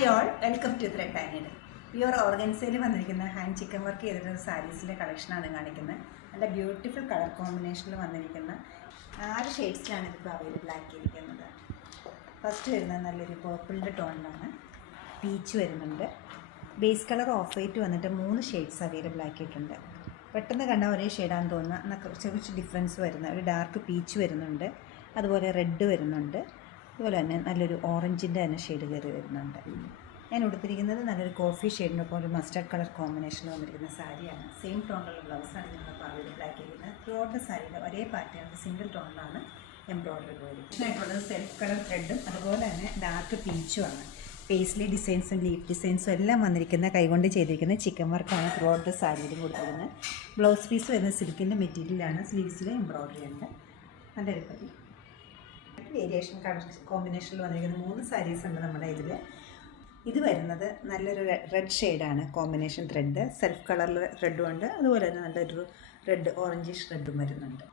Hi all, welcome to thread and pure ഓർഗൻസയിൽ വന്നിരിക്കുന്ന hand chicken work ചെയ്തിട്ടുള്ള സാരീസിൻ്റെ കളക്ഷനാണ് കാണിക്കുന്നത്. നല്ല ബ്യൂട്ടിഫുൾ കളർ കോമ്പിനേഷനിൽ വന്നിരിക്കുന്ന 6 ഷെയ്ഡ്സിലാണ് ഇതിപ്പോൾ അവൈലബിൾ ആക്കിയിരിക്കുന്നത്. ഫസ്റ്റ് വരുന്നത് നല്ലൊരു പേർപ്പിളിൻ്റെ ടോണിലാണ്, പീച്ച് വരുന്നുണ്ട്, ബേസ് കളർ ഓഫ് വൈറ്റ് വന്നിട്ട് 3 ഷെയ്ഡ്സ് അവൈലബിൾ ആക്കിയിട്ടുണ്ട്. പെട്ടെന്ന് കണ്ടാൽ ഒരേ ഷെയ്ഡാണെന്ന് തോന്നുന്ന എന്നാൽ കുറച്ച് ഡിഫറൻസ് വരുന്ന ഒരു ഡാർക്ക് പീച്ച് വരുന്നുണ്ട്, അതുപോലെ റെഡ് വരുന്നുണ്ട്, അതുപോലെ തന്നെ നല്ലൊരു ഓറഞ്ചിൻ്റെ തന്നെ ഷെയ്ഡ് കയറി വരുന്നുണ്ട്. ഞാൻ ഉടുത്തിരിക്കുന്നത് നല്ലൊരു കോഫി ഷെയ്ഡിനൊപ്പം ഒരു മസ്റ്റർഡ് കളർ കോമ്പിനേഷനിൽ വന്നിരിക്കുന്ന സാരിയാണ്. സെയിം ടോണിലുള്ള ബ്ലൗസാണ് ഞങ്ങളിപ്പോൾ അവൈലബിൾ ആക്കിയിരിക്കുന്നത്. ത്രൂ ഔട്ട് ദ സാരിയുടെ ഒരേ പാറ്റേൺ സിംഗിൾ ടോണിലാണ് എംബ്രോയ്ഡറി വരുന്നത്. സെൽഫ് കളർ ത്രെഡും അതുപോലെ തന്നെ ഡാർക്ക് പീച്ചുമാണ്. പേസ്ലി ഡിസൈൻസും ലീഫ് ഡിസൈൻസും എല്ലാം വന്നിരിക്കുന്ന കൈകൊണ്ട് ചെയ്തിരിക്കുന്ന ചിക്കൻ വർക്കാണ് ത്രൂ ഔട്ട് ദ സാരിയിലും കൊടുത്തിരിക്കുന്നത്. ബ്ലൗസ് പീസ് വരുന്ന സിൽക്കിൻ്റെ മെറ്റീരിയലാണ്. സ്ലീവ്സിൽ എംബ്രോയ്ഡറി ഉണ്ട്. നല്ലൊരു പതി വേരിയേഷൻ കളർ കോമ്പിനേഷനിൽ വന്നിരിക്കുന്ന 3 സാരീസ് ഉണ്ട് നമ്മുടെ ഇതിൽ. ഇത് വരുന്നത് നല്ലൊരു റെഡ് ഷെയ്ഡാണ് കോമ്പിനേഷൻ ത്രെഡ്. സെൽഫ് കളറിൽ റെഡും ഉണ്ട്, അതുപോലെ തന്നെ നല്ലൊരു റെഡ് ഓറഞ്ചിഷ് റെഡും വരുന്നുണ്ട്.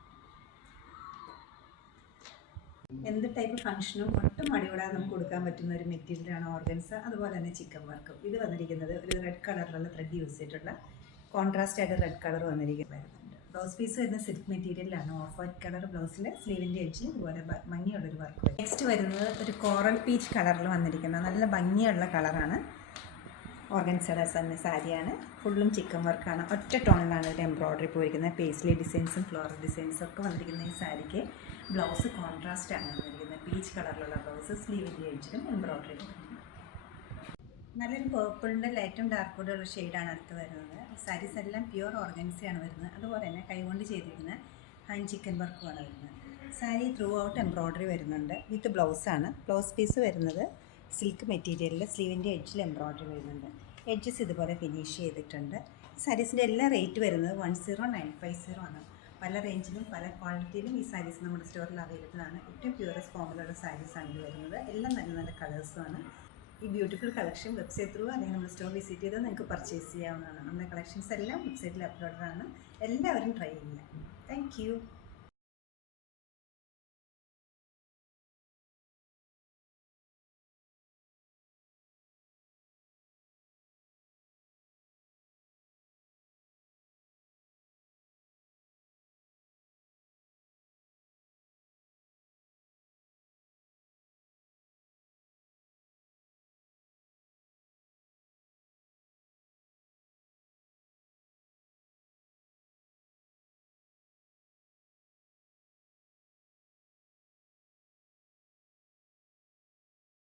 എന്ത് ടൈപ്പ് ഫംഗ്ഷനും ഒട്ടും മടികൂടാതെ നമുക്ക് കൊടുക്കാൻ പറ്റുന്ന ഒരു മെറ്റീരിയലാണ് ഓർഗൻസ. അതുപോലെ തന്നെ ചിക്കൻ വർക്കും. ഇത് വന്നിരിക്കുന്നത് ഒരു റെഡ് കളറിലുള്ള ത്രെഡ് യൂസ് ചെയ്തിട്ടുള്ള കോൺട്രാസ്റ്റ് ആയിട്ട് റെഡ് കളർ വരുന്നുണ്ട്. ബ്ലൗസ് പീസ് വരുന്ന സിൽക്ക് മെറ്റീരിയലാണ്. ഓഫ് വൈറ്റ് കളർ ബ്ലൗസിൽ സ്ലീവിൻ്റെ എഡ്ജിൽ ഇതുപോലെ ഭംഗിയുള്ളൊരു വർക്ക്. നെക്സ്റ്റ് വരുന്നത് ഒരു കോറൽ പീച്ച് കളറിൽ വന്നിരിക്കുന്ന നല്ല ഭംഗിയുള്ള കളറാണ്. ഓർഗൻസയുടെ തന്നെ സാരിയാണ്. ഫുള്ളും ചിക്കൻ വർക്കാണ്. ഒറ്റ ടോണിലാണ് ഒരു എംബ്രോയ്ഡറി പോയിരിക്കുന്നത്. പേസ്ലി ഡിസൈൻസും ഫ്ലോറൽ ഡിസൈൻസും ഒക്കെ വന്നിരിക്കുന്ന ഈ സാരിക്ക് ബ്ലൗസ് കോൺട്രാസ്റ്റ് ആണ് വന്നിരിക്കുന്നത്. പീച്ച് കളറിലുള്ള ബ്ലൗസ്, സ്ലീവിൻ്റെ എഡ്ജിലും എംബ്രോയ്ഡറി. നല്ലൊരു പേർപ്പിളിൻ്റെ ലൈറ്റും ഡാർക്ക് കൂടെയുള്ള ഷെയ്ഡാണ് അടുത്ത് വരുന്നത്. സാരീസ് എല്ലാം പ്യുവർ ഓർഗൻസയാണ് വരുന്നത്. അതുപോലെ തന്നെ കൈകൊണ്ട് ചെയ്തിരിക്കുന്ന ഹാൻഡ് ചിക്കൻ വർക്കുമാണ് വരുന്നത്. സാരി ത്രൂ ഔട്ട് എംബ്രോയ്ഡറി വരുന്നുണ്ട് വിത്ത് ബ്ലൗസാണ്. ബ്ലൗസ് പീസ് വരുന്നത് സിൽക്ക് മെറ്റീരിയലിൽ സ്ലീവിൻ്റെ എഡ്ജിൽ എംബ്രോയ്ഡറി വരുന്നുണ്ട്. എഡ്ജസ് ഇതുപോലെ ഫിനിഷ് ചെയ്തിട്ടുണ്ട്. സാരീസിൻ്റെ എല്ലാ റേറ്റ് വരുന്നത് 10950 ആണ്. പല റേഞ്ചിലും പല ക്വാളിറ്റിയിലും ഈ സാരീസ് നമ്മുടെ സ്റ്റോറിൽ അവൈലബിൾ ആണ്. ഏറ്റവും പ്യൂറസ്റ്റ് ഫോമിലുള്ള സാരീസാണ് ഇത് വരുന്നത്. എല്ലാം നല്ല നല്ല കളേഴ്സുമാണ്. ഈ ബ്യൂട്ടിഫുൾ കളക്ഷൻ വെബ്സൈറ്റ് ത്രൂ അല്ലെങ്കിൽ നമ്മുടെ സ്റ്റോർ വിസിറ്റ് ചെയ്താൽ നിങ്ങൾക്ക് പർച്ചേസ് ചെയ്യാവുന്നതാണ്. നമ്മുടെ കളക്ഷൻസ് എല്ലാം വെബ്സൈറ്റിൽ അപ്ലോഡാണ്. എല്ലാവരും ട്രൈ ചെയ്യുക. Thank you.